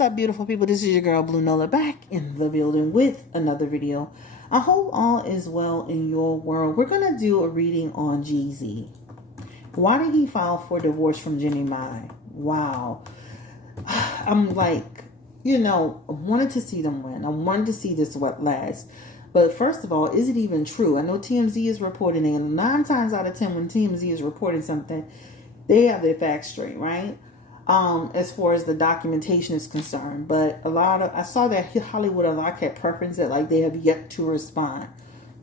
up, beautiful people? This is your girl Blue Nola back in the building with another video. I hope all is well in your world. We're going to do a reading on Jeezy. Why did he file for divorce from Jeanni Mai? Wow. I'm like, I wanted to see them win. I wanted to see this what last. But first of all, is it even true? I know TMZ is reporting, and 9 times out of 10 when TMZ is reporting something, they have their facts straight, right? As far as the documentation is concerned. But I saw that Hollywood a lot had preference that like they have yet to respond.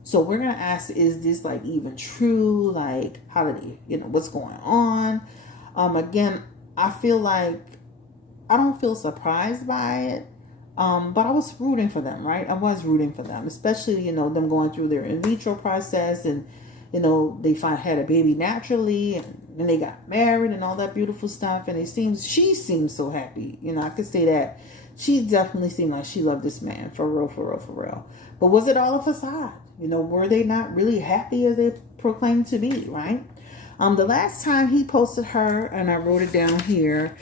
So we're going to ask, is this like even true? Like, how did they, what's going on? Again, I feel like I don't feel surprised by it. But I was rooting for them, right? I was rooting for them, especially, them going through their in vitro process and, they had a baby naturally and they got married and all that beautiful stuff. And she seems so happy. I could say that she definitely seemed like she loved this man for real, for real, for real. But was it all a facade? Were they not really happy as they proclaimed to be, right? The last time he posted her, and I wrote it down here,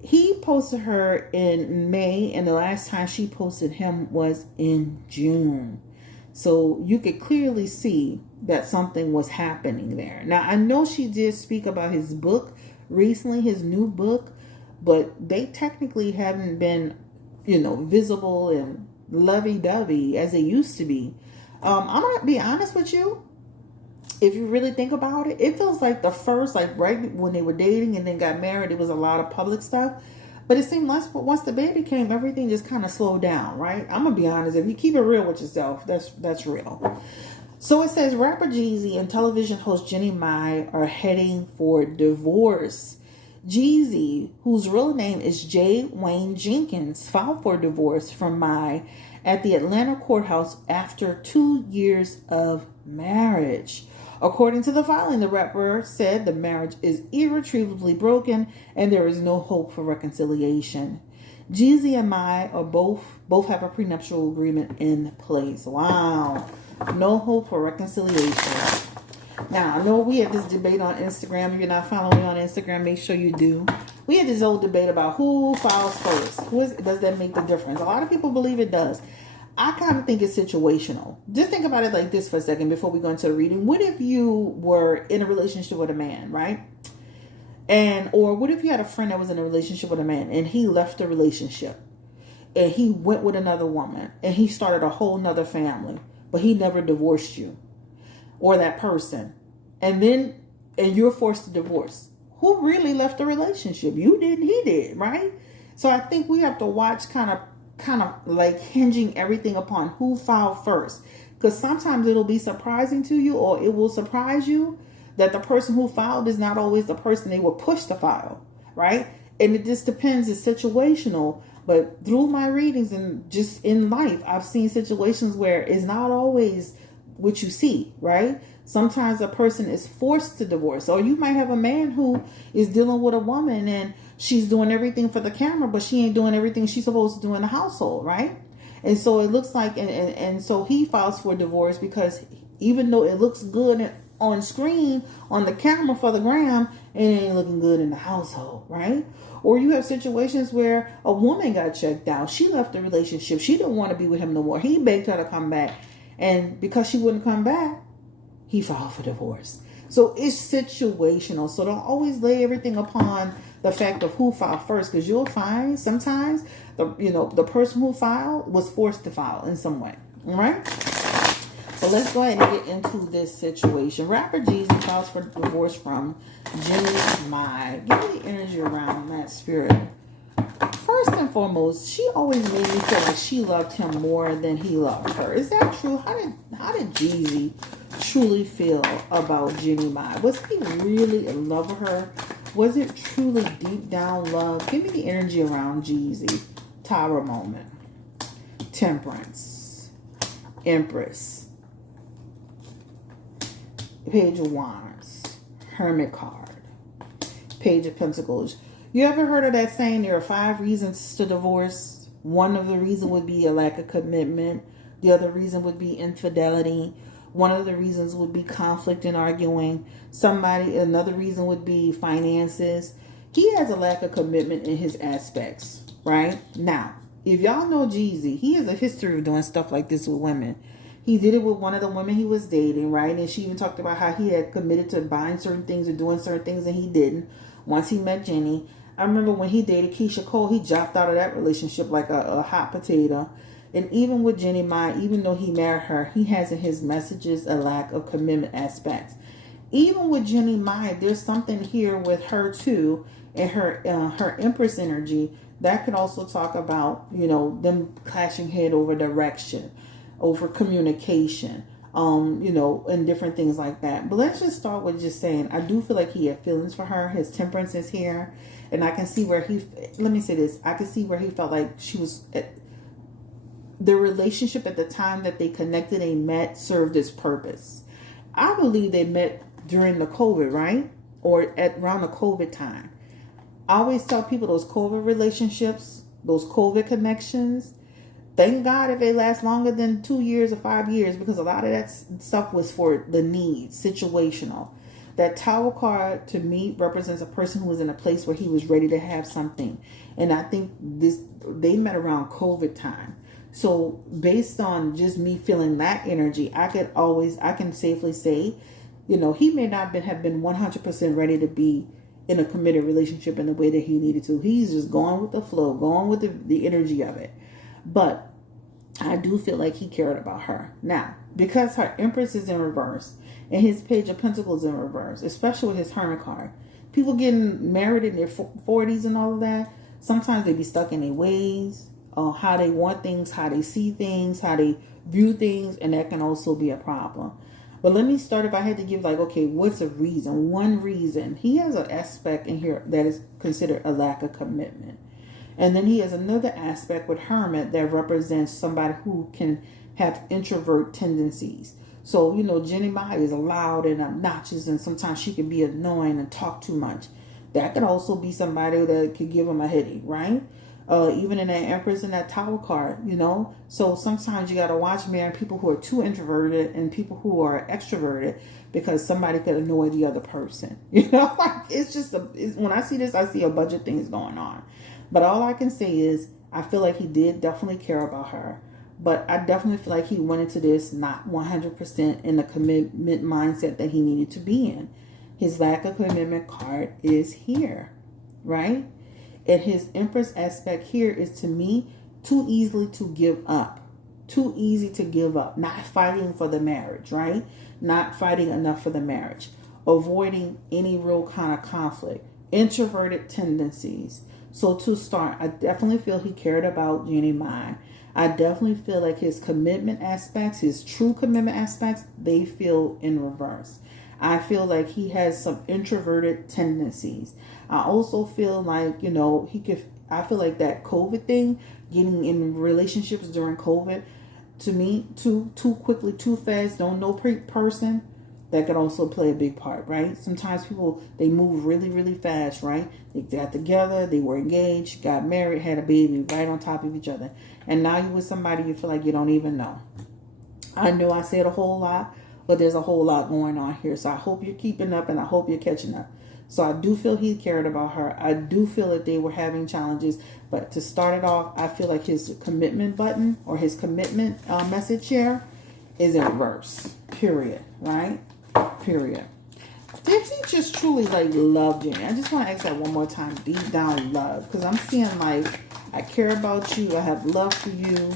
he posted her in May, and the last time she posted him was in June. So you could clearly see that something was happening there. Now, I know she did speak about his book recently, his new book, but they technically haven't been, visible and lovey-dovey as they used to be. I'm going to be honest with you. If you really think about it, it feels like the first, like right when they were dating and then got married, it was a lot of public stuff. But it seemed like once the baby came, everything just kind of slowed down, right? I'm going to be honest. If you keep it real with yourself, that's real. So it says rapper Jeezy and television host Jeanni Mai are heading for divorce. Jeezy, whose real name is J. Wayne Jenkins, filed for divorce from Mai at the Atlanta courthouse after 2 years of marriage. According to the filing, the rapper said the marriage is irretrievably broken and there is no hope for reconciliation. Jeezy and Mai are both have a prenuptial agreement in place. Wow. No hope for reconciliation. Now, I know we had this debate on Instagram. If you're not following me on Instagram, make sure you do. We had this old debate about who files first. Does that make the difference? A lot of people believe it does. I kind of think it's situational. Just think about it like this for a second before we go into the reading. What if you were in a relationship with a man, right? Or what if you had a friend that was in a relationship with a man and he left the relationship and he went with another woman and he started a whole nother family, but he never divorced you or that person. And you're forced to divorce. Who really left the relationship? You didn't, he did, right? So I think we have to watch kind of like hinging everything upon who filed first, because sometimes it'll be surprising to you, or it will surprise you that the person who filed is not always the person they were pushed to file, right? And it just depends. It's situational. But through my readings and just in life, I've seen situations where it's not always what you see, right? Sometimes a person is forced to divorce, or you might have a man who is dealing with a woman and she's doing everything for the camera, but she ain't doing everything she's supposed to do in the household, right? And so it looks like, and so he files for divorce because even though it looks good on screen, on the camera for the gram, it ain't looking good in the household, right? Or you have situations where a woman got checked out. She left the relationship. She didn't want to be with him no more. He begged her to come back. And because she wouldn't come back, he filed for divorce. So it's situational. So don't always lay everything upon the fact of who filed first, because you'll find sometimes the person who filed was forced to file in some way. All right. So let's go ahead and get into this situation. Rapper Jeezy files for divorce from Jeanni Mai. Give me the energy around that spirit. First and foremost, she always made me feel like she loved him more than he loved her. Is that true? How did Jeezy truly feel about Jeanni Mai? Was he really in love with her? Was it truly deep down love? Give me the energy around Jeezy. Tower moment. Temperance. Empress. Page of Wands. Hermit card. Page of Pentacles. You ever heard of that saying, there are 5 reasons to divorce? One of the reasons would be a lack of commitment. The other reason would be infidelity. One of the reasons would be conflict and arguing. Another reason would be finances. He has a lack of commitment in his aspects. right? Now, if y'all know Jeezy, he has a history of doing stuff like this with women. He did it with one of the women he was dating, right? And she even talked about how he had committed to buying certain things or doing certain things and he didn't. Once he met Jeannie, I remember when he dated Keisha Cole, he dropped out of that relationship like a hot potato. And even with Jeanni Mai, even though he married her, he has in his messages a lack of commitment aspects. Even with Jeanni Mai, there's something here with her too, and her Empress energy that could also talk about, you know, them clashing head over direction, over communication, you know, and different things like that. But let's just start with just saying, I do feel like he had feelings for her. His temperance is here, and I can see where let me say this, I can see where he felt like she was the relationship at the time that they connected and met served its purpose. I believe they met during the COVID, right? Or at around the COVID time. I always tell people those COVID relationships, those COVID connections, thank God if they last longer than 2 years or 5 years, because a lot of that stuff was for the needs, situational. That Tower card to me represents a person who was in a place where he was ready to have something. And I think they met around COVID time. So based on just me feeling that energy, I can safely say, you know, he may not have been 100% ready to be in a committed relationship in the way that he needed to. He's just going with the flow, going with the energy of it. But I do feel like he cared about her. Now, because her Empress is in reverse and his Page of Pentacles in reverse, especially with his Hermit card, people getting married in their 40s and all of that, sometimes they be stuck in their ways, how they want things, how they see things, how they view things, and that can also be a problem. But let me start, if I had to give like, okay, what's a reason? One reason. He has an aspect in here that is considered a lack of commitment. And then he has another aspect with Hermit that represents somebody who can have introvert tendencies. So, you know, Jeanni Mai is loud and obnoxious, and sometimes she can be annoying and talk too much. That could also be somebody that could give him a headache, right? Even in that Empress and that Tower card, you know. So sometimes you got to watch marrying people who are too introverted and people who are extroverted, because somebody could annoy the other person. You know, like it's just when I see this, I see a bunch of things going on. But all I can say is I feel like he did definitely care about her. But I definitely feel like he went into this not 100% in the commitment mindset that he needed to be in. His lack of commitment card is here, right? And his Empress aspect here is, to me, too easily to give up. Too easy to give up. Not fighting for the marriage, right? Not fighting enough for the marriage. Avoiding any real kind of conflict. Introverted tendencies. So to start, I definitely feel he cared about Jeanni Mai. I definitely feel like his commitment aspects, his true commitment aspects, they feel in reverse. I feel like he has some introverted tendencies. I also feel like, you know, I feel like that COVID thing, getting in relationships during COVID, to me, too quickly, too fast, don't know person, that could also play a big part, right? Sometimes people, they move really, really fast, right? They got together, they were engaged, got married, had a baby right on top of each other. And now you're with somebody you feel like you don't even know. I know I said a whole lot, but there's a whole lot going on here. So I hope you're keeping up and I hope you're catching up. So I do feel he cared about her. I do feel that they were having challenges. But to start it off, I feel like his commitment button or his commitment message here is in reverse. Period. Right? Period. Did he just truly like love Jeannie? I just want to ask that one more time. Deep down love. Because I'm seeing like, I care about you. I have love for you.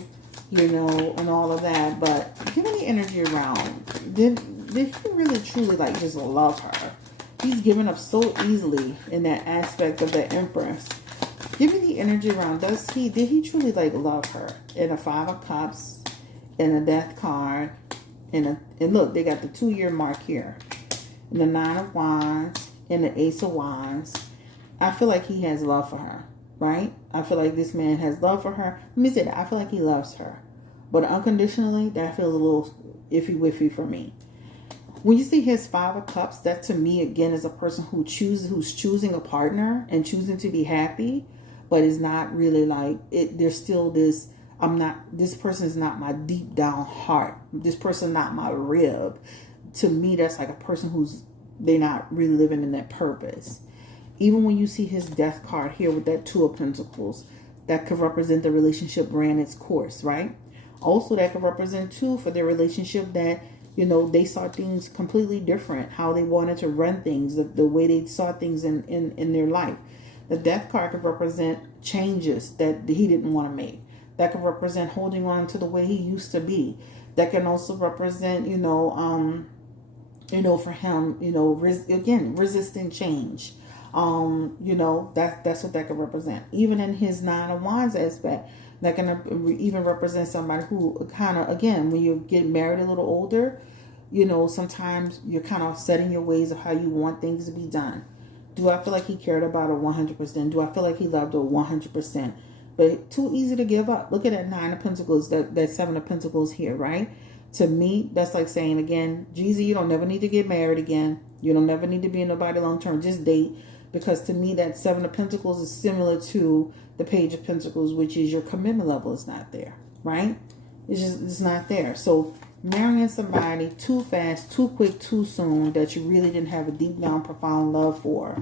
You know, and all of that. But give me the energy around. Did he really truly like just love her? He's giving up so easily in that aspect of the Empress. Give me the energy around. Did he truly like love her? In a 5 of Cups, in a Death card, and look, they got the 2-year mark here. And the 9 of Wands, and the Ace of Wands. I feel like he has love for her, right? I feel like this man has love for her. Let me say that. I feel like he loves her. But unconditionally, that feels a little iffy-wiffy for me. When you see his 5 of Cups, that to me, again, is a person who's choosing a partner and choosing to be happy, but is not really like it. There's still this, this person is not my deep down heart. This person not my rib. To me, that's like a person they're not really living in that purpose. Even when you see his Death card here with that 2 of Pentacles, That could represent the relationship ran its course, right? Also, that could represent too for their relationship that, you know, they saw things completely different, how they wanted to run things, the way they saw things in their life. The death card could represent changes that he didn't want to make. That could represent holding on to the way he used to be. That can also represent, for him, resisting change. That's what that could represent. Even in his Nine of Wands aspect, that can even represent somebody who kind of, again, when you get married a little older, sometimes you're kind of setting your ways of how you want things to be done. Do I feel like he cared about her 100%? Do I feel like he loved her 100%? But too easy to give up. Look at that Nine of Pentacles, that Seven of Pentacles here, right? To me, that's like saying, again, Jeezy, you don't never need to get married again. You don't never need to be in nobody long term. Just date. Because to me, that Seven of Pentacles is similar to the Page of Pentacles, which is your commitment level is not there, right? It's not there. So marrying somebody too fast, too quick, too soon, that you really didn't have a deep down profound love for,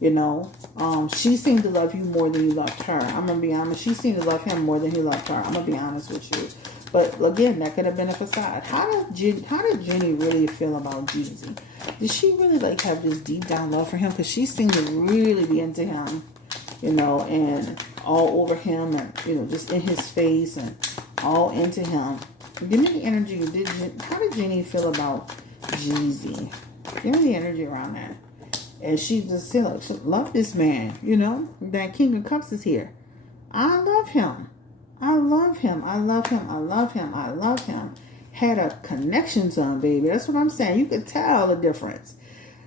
she seemed to love you more than you loved her. I'm gonna be honest. She seemed to love him more than he loved her. I'm gonna be honest with you. But again, that could have been a facade. How did Jeanni really feel about Jeezy? Did she really have this deep down love for him? Because she seemed to really be into him, and all over him, and just in his face and all into him. Give me the energy. How did Jeanni feel about Jeezy? Give me the energy around that. And she just said, she love this man. That King of Cups is here. I love him. I love him. I love him. I love him. I love him. Had a connection to him, baby. That's what I'm saying. You could tell the difference.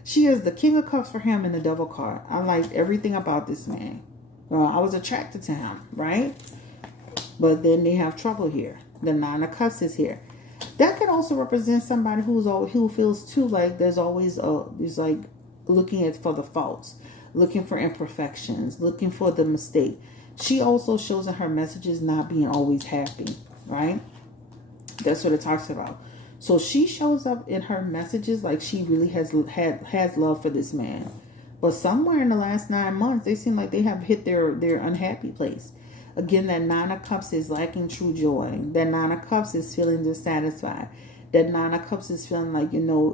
She is the King of Cups for him and the Devil card. I liked everything about this man. I was attracted to him, right? But then they have trouble here. The Nine of Cups is here. That could also represent somebody who feels too like there's always looking for the faults, looking for imperfections, looking for the mistake. She also shows in her messages not being always happy, right? That's what it talks about. So she shows up in her messages like she really has love for this man. But somewhere in the last 9 months, they seem like they have hit their unhappy place. Again, that Nine of Cups is lacking true joy. That Nine of Cups is feeling dissatisfied. That Nine of Cups is feeling like,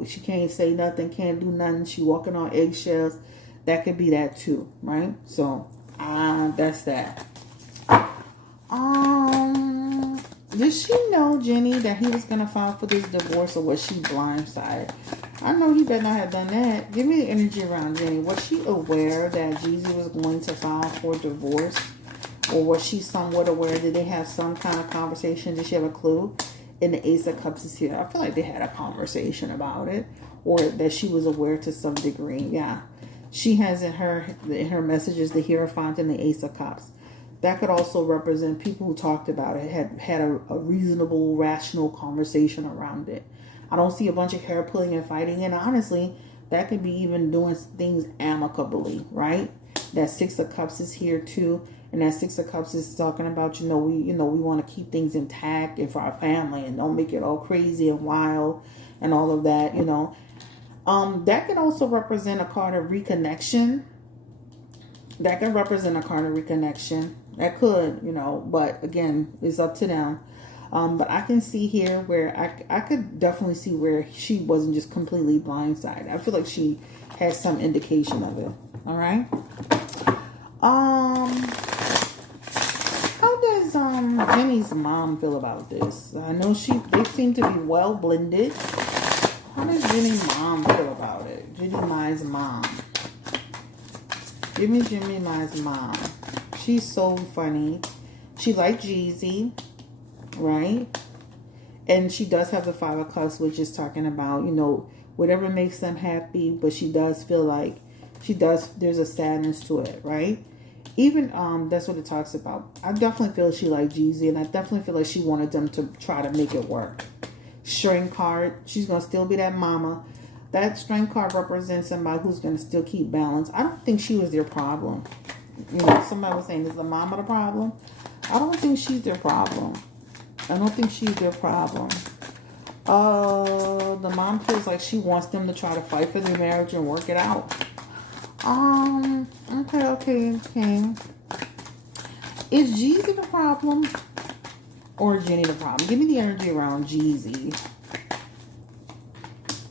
she can't say nothing, can't do nothing. She walking on eggshells. That could be that too, right? So, that's that. Did she know, Jeanni, that he was going to file for this divorce, or was she blindsided? I know he better not have done that. Give me the energy around Jeanni. Was she aware that Jeezy was going to file for divorce? Or was she somewhat aware? Did they have some kind of conversation? Did she have a clue? And the Ace of Cups is here. I feel like they had a conversation about it. Or that she was aware to some degree. Yeah. She has in her messages the Hierophant and the Ace of Cups. That could also represent people who talked about it, had a reasonable, rational conversation around it. I don't see a bunch of hair pulling and fighting. And honestly, that could be even doing things amicably, right? That Six of Cups is here too. And that Six of Cups is talking about, we want to keep things intact and for our family and don't make it all crazy and wild and all of that, That can also represent a card of reconnection. That can represent a card of reconnection. That could, but again, it's up to them. But I can see here where I could definitely see where she wasn't just completely blindsided. I feel like she had some indication of it. All right. How does Jeanni's mom feel about this? I know they seem to be well blended. How does Jeanni's mom feel about it? Jeanni Mai's mom. Give me Jeanni Mai's mom. She's so funny. She liked Jeezy, right? And she does have the Five of Cups, which is talking about, whatever makes them happy. But she does feel like there's a sadness to it, right? Even, that's what it talks about. I definitely feel she liked Jeezy, and I definitely feel like she wanted them to try to make it work. Strength card, she's going to still be that mama. That Strength card represents somebody who's going to still keep balance. I don't think she was their problem. Somebody was saying, is the mama the problem? I don't think she's their problem. I don't think she's their problem. The mom feels like she wants them to try to fight for their marriage and work it out. Okay. Is Jeezy the problem or Jeanni the problem? Give me the energy around Jeezy.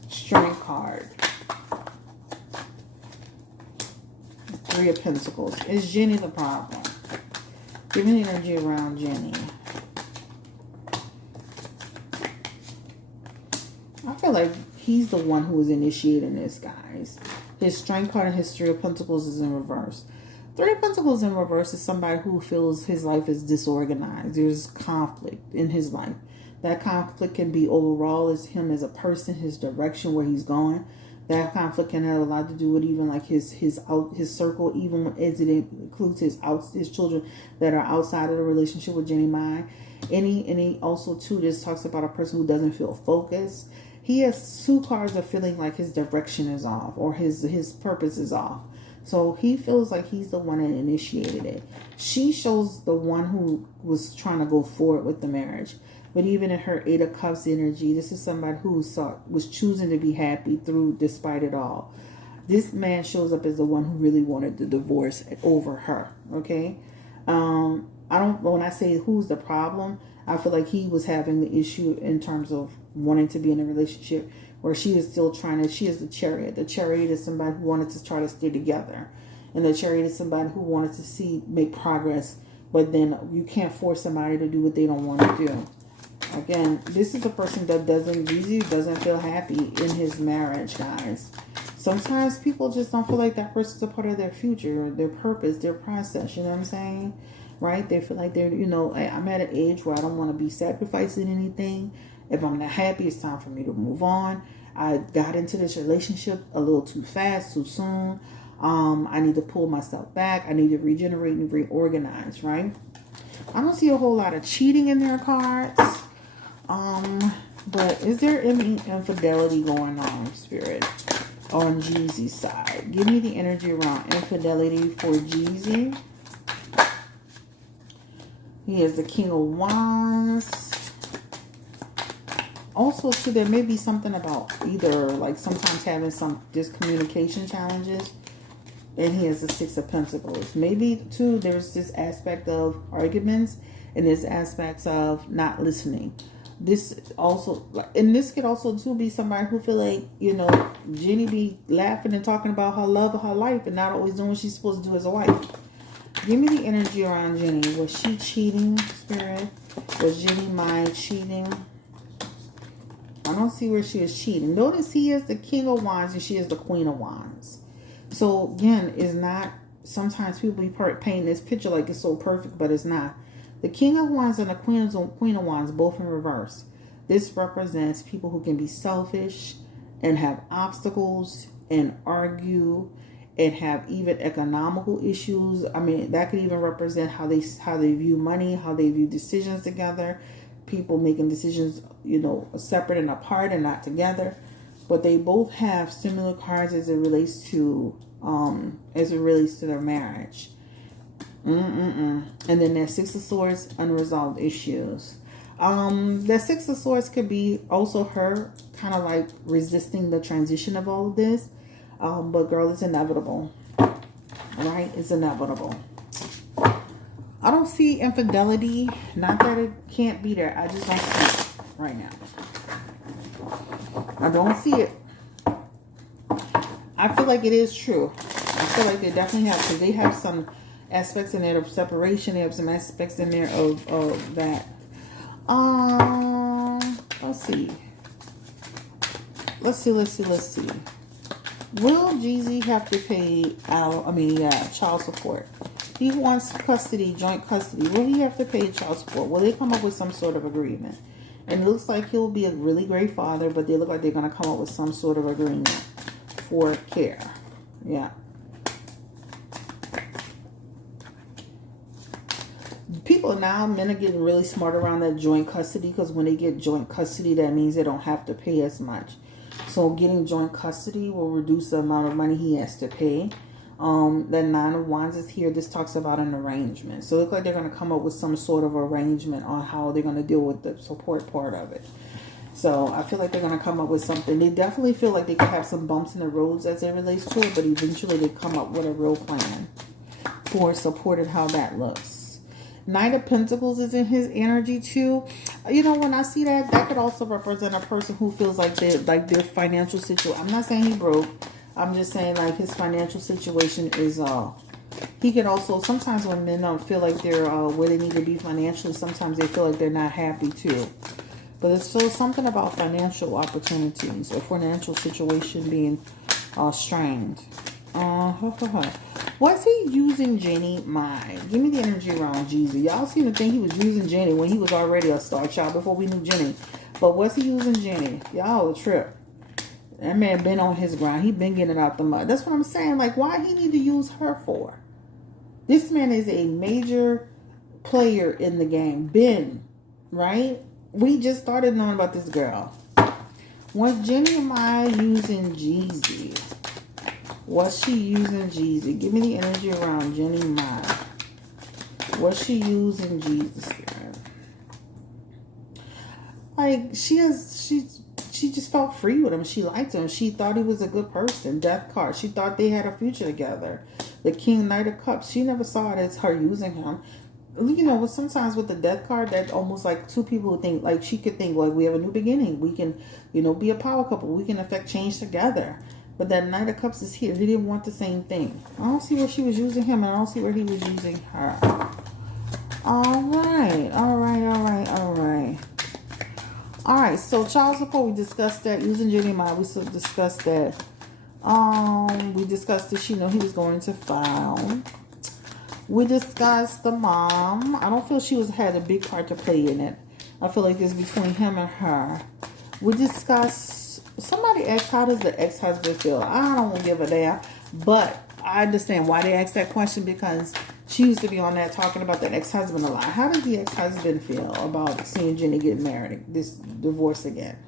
Strength card. Three of Pentacles. Is Jeanni the problem? Give me the energy around Jeanni. I feel like he's the one who is initiating this, guys. His Strength card and his Three of Pentacles is in reverse. Three of Pentacles in reverse is somebody who feels his life is disorganized. There's conflict in his life. That conflict can be overall as him as a person, his direction, where he's going. That conflict can have a lot to do with even like his circle, even as it includes his children that are outside of the relationship with Jeanni Mai. Any also too, this talks about a person who doesn't feel focused. He has two cards of feeling like his direction is off or his purpose is off. So he feels like he's the one that initiated it. She shows the one who was trying to go forward with the marriage. But even in her Eight of Cups energy, this is somebody who was choosing to be happy despite it all. This man shows up as the one who really wanted the divorce over her. Okay? When I say who's the problem, I feel like he was having the issue in terms of wanting to be in a relationship where she is still she is the Chariot. The Chariot is somebody who wanted to try to stay together. And the Chariot is somebody who wanted to make progress, but then you can't force somebody to do what they don't want to do. Again, this is a person that doesn't feel happy in his marriage, guys. Sometimes people just don't feel like that person's a part of their future, their purpose, their process. You know what I'm saying? Right? They feel like they're, I'm at an age where I don't want to be sacrificing anything. If I'm not happy, it's time for me to move on. I got into this relationship a little too fast, too soon. I need to pull myself back. I need to regenerate and reorganize, right? I don't see a whole lot of cheating in their cards. But is there any infidelity going on, Spirit, on Jeezy's side? Give me the energy around infidelity for Jeezy. He is the King of Wands. Also, too, there may be something about either, like, sometimes having some discommunication challenges. And he has the Six of Pentacles. Maybe, too, there's this aspect of arguments and this aspects of not listening. This also, and this could also, too, be somebody who feel like, Jeanni be laughing and talking about her love of her life and not always doing what she's supposed to do as a wife. Give me the energy around Jeanni. Was she cheating, Spirit? Was Jeanni Mai cheating? I don't see where she is cheating. Notice he is the King of Wands and she is the Queen of Wands. So, again, it's not, sometimes people be painting this picture like it's so perfect, but it's not. The King of Wands and the Queen of Wands, both in reverse. This represents people who can be selfish and have obstacles and argue and have even economical issues. I mean, that could even represent how they view money, how they view decisions together. People making decisions, separate and apart and not together. But they both have similar cards as it relates to their marriage. And then there's Six of Swords, unresolved issues. The Six of Swords could be also her kind of like resisting the transition of all of this. But girl, it's inevitable. Right? It's inevitable. I don't see infidelity. Not that it can't be there. I just don't see it right now. I don't see it. I feel like it is true. I feel like they definitely have, because they have some aspects in there of separation. They have some aspects in there of that. Let's see. Will Jeezy have to pay child support? He wants custody, joint custody. Will he have to pay child support? Will they come up with some sort of agreement? And it looks like he'll be a really great father, but they look like they're going to come up with some sort of agreement for care. Yeah. People now, men are getting really smart around that joint custody, because when they get joint custody, that means they don't have to pay as much. So getting joint custody will reduce the amount of money he has to pay. The Nine of Wands is here. This talks about an arrangement. So it looks like they're going to come up with some sort of arrangement on how they're going to deal with the support part of it. So I feel like they're going to come up with something. They definitely feel like they could have some bumps in the roads as it relates to it, but eventually they come up with a real plan for support and how that looks. Knight of Pentacles is in his energy too. You know, when I see that, that could also represent a person who feels like their financial situation. I'm not saying he broke. I'm just saying like his financial situation is he can also, sometimes when men don't feel like they're where they need to be financially, sometimes they feel like they're not happy too. But it's still something about financial opportunities or financial situation being strained. Was he using Jeanni Mai? Give me the energy around Jeezy. Y'all seem to think he was using Jeanni when he was already a star child before we knew Jeanni. But was he using Jeanni? Y'all a trip. That man been on his grind. He been getting it out the mud. That's what I'm saying. Like, why he need to use her for? This man is a major player in the game. Ben, right? We just started knowing about this girl. Was Jeanni Mai using Jeezy? Was she using Jeezy? Give me the energy around Jeanni Mai. Was she using Jeezy spirit? Like, she just felt free with him. She liked him. She thought he was a good person. Death card. She thought they had a future together. The King, Knight of Cups. She never saw it as her using him. You know, sometimes with the death card, that almost like two people who think, like she could think, like, we have a new beginning. We can, you know, be a power couple. We can affect change together. But that Knight of Cups is here. He didn't want the same thing. I don't see where she was using him, and I don't see where he was using her. All right. All right, so child support, we discussed that. Using Jeanni Mai, we still discussed that. We discussed that she knew he was going to file. We discussed the mom. I don't feel she had a big part to play in it. I feel like it's between him and her. We discussed, somebody asked, how does the ex-husband feel? I don't give a damn, but I understand why they asked that question, because she used to be on that talking about that ex-husband a lot. How does the ex-husband feel about seeing Jeanni get married, this divorce again?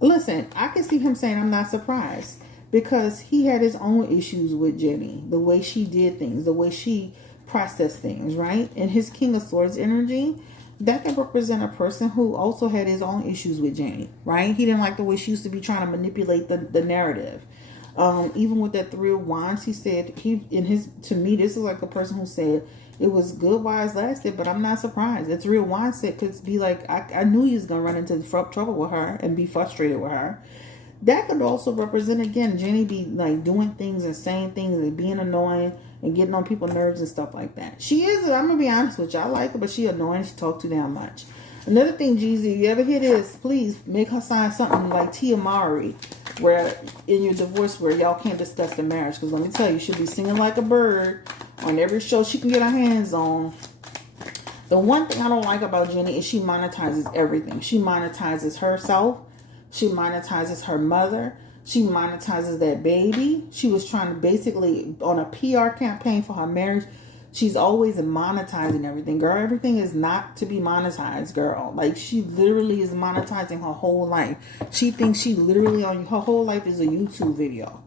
Listen, I can see him saying, I'm not surprised, because he had his own issues with Jeanni, the way she did things, the way she processed things, right? And his King of Swords energy, that can represent a person who also had his own issues with Jeanni, right? He didn't like the way she used to be trying to manipulate the narrative. Even with that Three of Wands, he said, to me, this is like a person who said, it was good while it lasted, but I'm not surprised. The Three of Wands said, could be like, I knew he was going to run into trouble with her and be frustrated with her. That could also represent, again, Jeanni be like doing things and saying things and being annoying and getting on people's nerves and stuff like that. She is, I'm going to be honest with you, I like her, but she annoying. She talk too damn much. Another thing, Jeezy, you ever hear this, please make her sign something like Tia Mowry, where in your divorce where y'all can't discuss the marriage. Because let me tell you, she'll be singing like a bird on every show she can get her hands on. The one thing I don't like about Jeanni is she monetizes everything. She monetizes herself. She monetizes her mother. She monetizes that baby. She was trying to basically, on a PR campaign for her marriage, she's always monetizing everything. Girl, everything is not to be monetized, girl. Like, she literally is monetizing her whole life. She thinks she literally, her whole life is a YouTube video.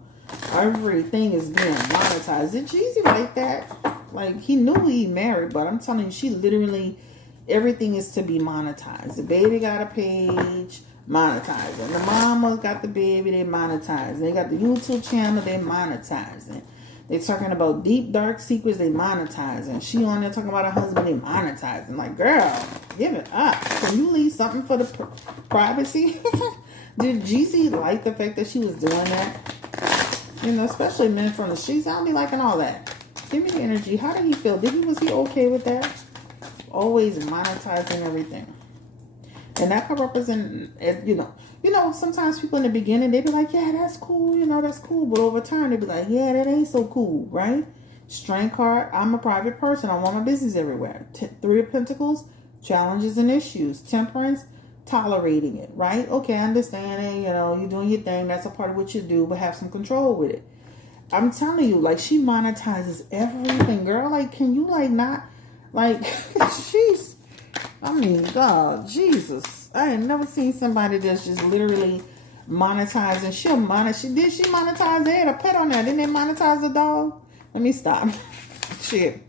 Everything is being monetized. Did Jeezy like that? Like, he knew he married, but I'm telling you, she literally, everything is to be monetized. The baby got a page, monetizing. The mama got the baby, they monetizing. They got the YouTube channel, they monetizing. They talking about deep, dark secrets, they monetizing. She on there talking about her husband, they monetizing. Like, girl, give it up. Can you leave something for the privacy? Did Jeezy like the fact that she was doing that? You know, especially men from the streets. I don't be liking all that. Give me the energy. How did he feel? Was he okay with that? Always monetizing everything. And that could represent, you know, sometimes people in the beginning, they be like, yeah, that's cool, that's cool. But over time, they be like, yeah, that ain't so cool, right? Strength card, I'm a private person. I want my business everywhere. Three of Pentacles, challenges and issues. Temperance, tolerating it, right? Okay, I understand it. You're doing your thing. That's a part of what you do, but have some control with it. I'm telling you, like, she monetizes everything, girl. Like, can you, like, not, like, she's... I mean, God, Jesus. I ain't never seen somebody that's just literally monetizing. She monetize? They had a pet on there. Didn't they monetize the dog? Let me stop. Shit.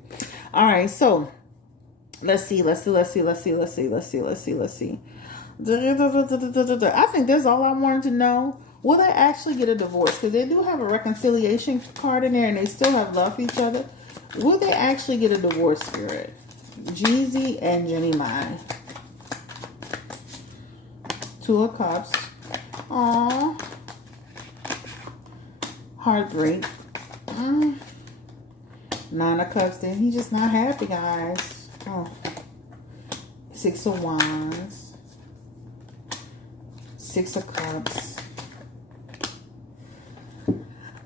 All right, so let's see. I think that's all I wanted to know. Will they actually get a divorce? Because they do have a reconciliation card in there and they still have love for each other. Will they actually get a divorce, Spirit? Jeezy and Jeanni Mai. Two of Cups. Aww. Heartbreak. Nine of Cups. Then he's just not happy, guys. Oh. Six of Wands. Six of Cups.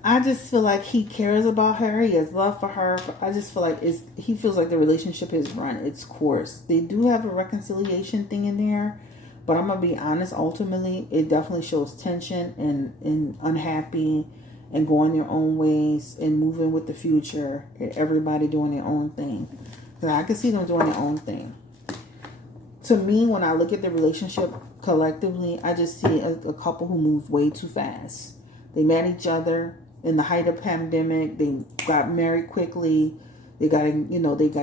I just feel like he cares about her. He has love for her. But I just feel like he feels like the relationship has run its course. They do have a reconciliation thing in there. But I'm going to be honest. Ultimately, it definitely shows tension and unhappy and going their own ways and moving with the future. And everybody doing their own thing. Because I can see them doing their own thing. To me, when I look at the relationship collectively, I just see a couple who move way too fast. They met each other in the height of pandemic. They got married quickly. They got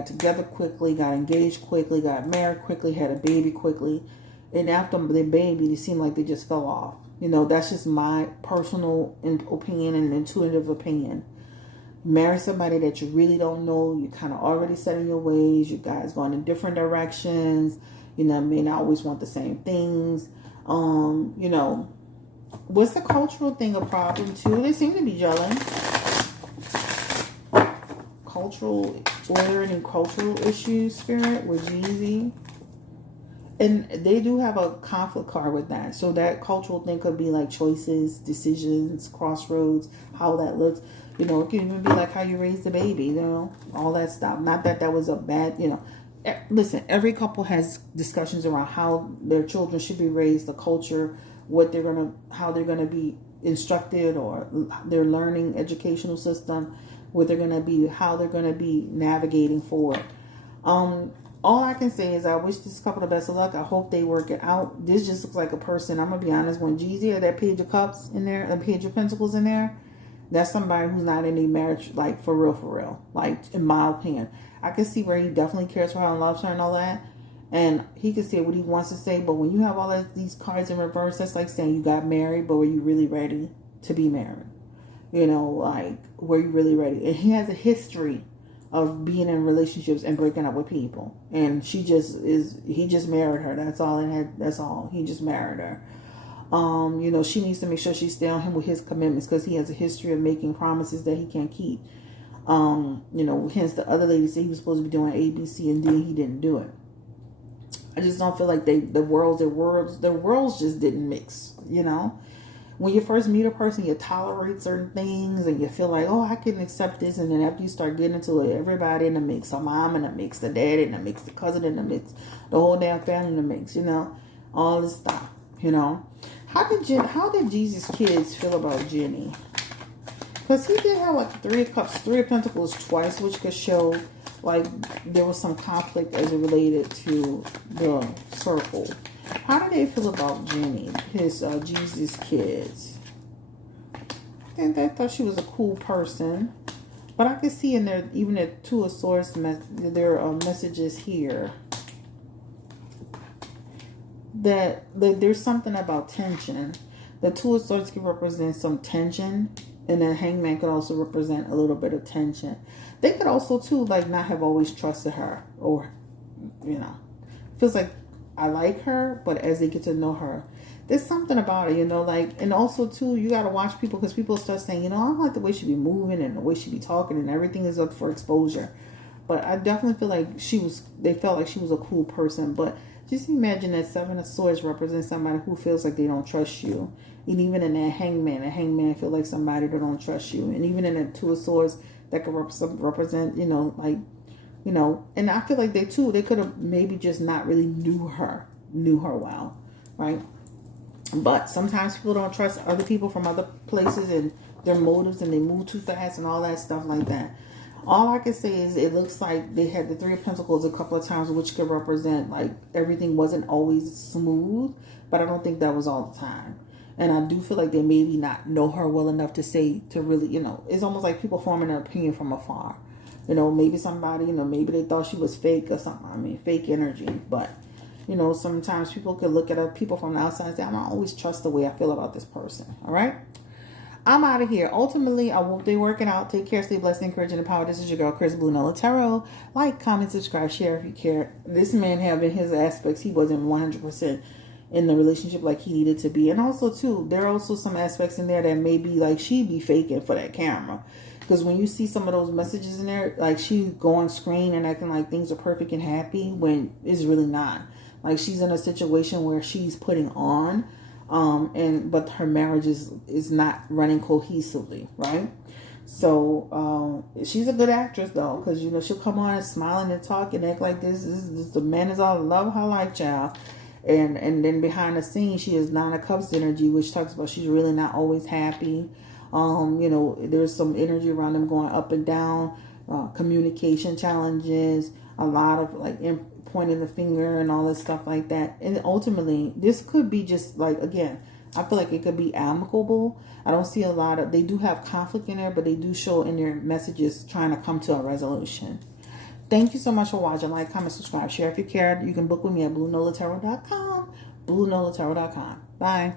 together quickly, got engaged quickly, got married quickly, had a baby quickly. And after the baby, it seemed like they just fell off. That's just my personal opinion and intuitive opinion. Marry somebody that you really don't know. You kind of already set in your ways. You guys going in different directions. May not always want the same things. What's the cultural thing a problem too? They seem to be gelling. Cultural ordering and cultural issues, Spirit, with Jeezy. And they do have a conflict card with that. So that cultural thing could be like choices, decisions, crossroads, how that looks. It can even be like how you raise the baby, all that stuff. Not that that was a bad, Listen, every couple has discussions around how their children should be raised, the culture, how they're gonna be instructed, or their learning educational system, how they're gonna be navigating forward. All I can say is I wish this couple the best of luck. I hope they work it out. This just looks like a person. I'm gonna be honest. When Jeezy had that Page of Cups in there, a Page of Pentacles in there, that's somebody who's not in a marriage, like for real. Like, in my opinion, I can see where he definitely cares for her and loves her and all that. And he can say what he wants to say. But when you have all of these cards in reverse, that's like saying you got married, but were you really ready to be married? Like, were you really ready? And he has a history of being in relationships and breaking up with people. And he just married her. That's all. He just married her. She needs to make sure she stay on him with his commitments, because he has a history of making promises that he can't keep. Hence the other lady said he was supposed to be doing A, B, C, and D, and he didn't do it. I just don't feel like their worlds just didn't mix, When you first meet a person, you tolerate certain things and you feel like, oh, I can accept this. And then after you start getting into it, everybody in the mix, a mom in the mix, the dad in the mix, the cousin in the mix, the whole damn family in the mix, all this stuff, How did Jeezy's kids feel about Jeanni? Because he did have like Three of Cups, Three of Pentacles twice, which could show like there was some conflict as it related to the circle. How do they feel about Jeanni, Jeezy's kids? I think they thought she was a cool person. But I can see in there, even the Two of Swords, there are messages here. That there's something about tension. The Two of Swords can represent some tension, and the Hangman could also represent a little bit of tension. They could also too not have always trusted her, or feels like I like her, but as they get to know her, there's something about it, and also too, you got to watch people, because people start saying, I don't like the way she be moving and the way she be talking, and everything is up for exposure. But I definitely feel like they felt like she was a cool person. But just imagine that Seven of Swords represents somebody who feels like they don't trust you. And even in that Hangman feel like somebody that don't trust you. And even in that Two of Swords, that could represent, and I feel like they could have maybe just not really knew her well, right? But sometimes people don't trust other people from other places and their motives, and they move too fast and all that stuff like that. All I can say is it looks like they had the Three of Pentacles a couple of times, which could represent like everything wasn't always smooth, but I don't think that was all the time. And I do feel like they maybe not know her well enough to say, to really, it's almost like people forming an opinion from afar. Maybe somebody, maybe they thought she was fake or something. I mean, fake energy. But, You know, sometimes people could look at people from the outside and say, I don't always trust the way I feel about this person. All right. I'm out of here. Ultimately, I hope they're working out. Take care, stay blessed, encourage, and empowered. This is your girl, Chris Blue Nola Tarot. Like, comment, subscribe, share if you care. This man having his aspects, he wasn't 100% in the relationship like he needed to be. And also, too, there are also some aspects in there that maybe like she be faking for that camera. Because when you see some of those messages in there, like she go on screen and acting like things are perfect and happy when it's really not. Like she's in a situation where she's putting on, but her marriage is not running cohesively, right? So she's a good actress though, because you know she'll come on and smiling and talk and act like this the man is all love her life, child. And then behind the scenes she is Nine of Cups energy, which talks about she's really not always happy. You know, there's some energy around them going up and down, communication challenges, a lot of like pointing the finger and all this stuff like that. And ultimately, this could be just like, again, I feel like it could be amicable. I don't see a lot of, they do have conflict in there, but they do show in their messages trying to come to a resolution. Thank you so much for watching. Like, comment, subscribe, share if you care. You can book with me at BlueNolaTarot.com. BlueNolaTarot.com. Bye.